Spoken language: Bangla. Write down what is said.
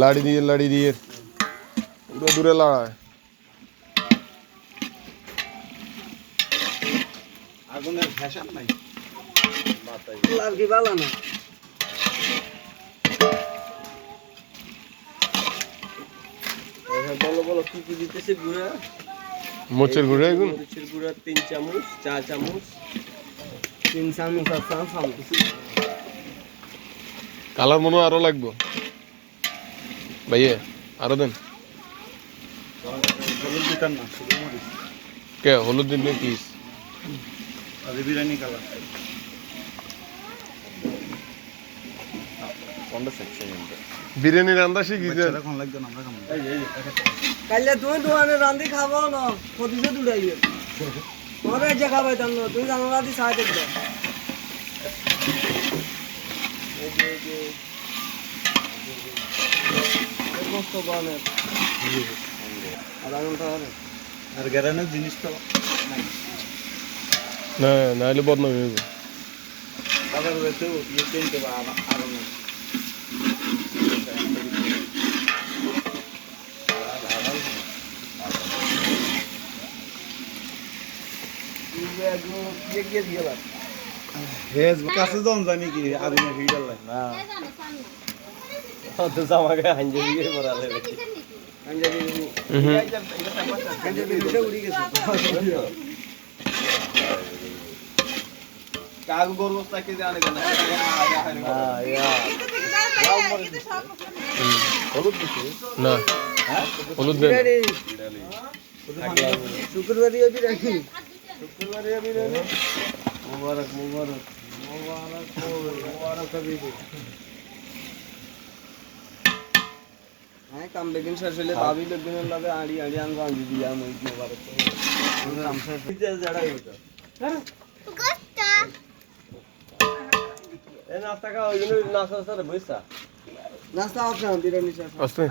লাড়ি দিয়ে পুরো দূরে লড়ায় আগুনের ফ্যাশন নাই লাড়কি ভালো না বলো কি কি দিতেছে গুঁড়া মোচের গুঁড়ো এখন মরিচের গুঁড়া 3 চামচ 4 চামচ 3 চামচ আর 4 চামচ কালার মনে হয় আরো লাগবে ভাইয়া আরো দেন হলুদ দিতাম না শুধু মরিচ কে হলুদ দিন কি আর বিরিয়ানি কালার বিরিয়ানি রান্না শিখিছে এখন লাগবে না আমরা কেমন কাইলে তুমি দোকানে রান্ধি খাবো না প্রতিশোধ উঠাইবে তোরে যে খাবাই তার না তুমি জানো না দি সাইড দেখবে মস্ত বানে আর আঙুলটা আরে আর গ্যারানের জিনিস তো না নাইলে বদনাম হইব বাজার হয়েছে ইয়ে কিনতে বা আরো না হেজ কাছে জন জানি কি আগুনে হিডাল না তো জামাকে হাঞ্জে দিয়ে পড়ালে হাঞ্জে দিয়ে উড়ি গেছে কাগ গরু তাকে জানে কেন হলুদ দিছে না হলুদ দেন শুক্রবারই হবে রাখি শুক্রবারই হবে রে মুবারক মুবারক মুবারক মুবারক হবে হ্যাঁ কাম বেগিন শেষ হলে ভাবি লোকজনের লাগে আড়ি আড়ি আন গাঁজি দিয়া মই মুবারক কাম শেষ হইতে জড়া হইতো গোস্তা এ নাস্তা খাও এগুলো নাস্তা সাথে বইসা নাস্তা আপনার বিরিয়ানি শেষ আস্তে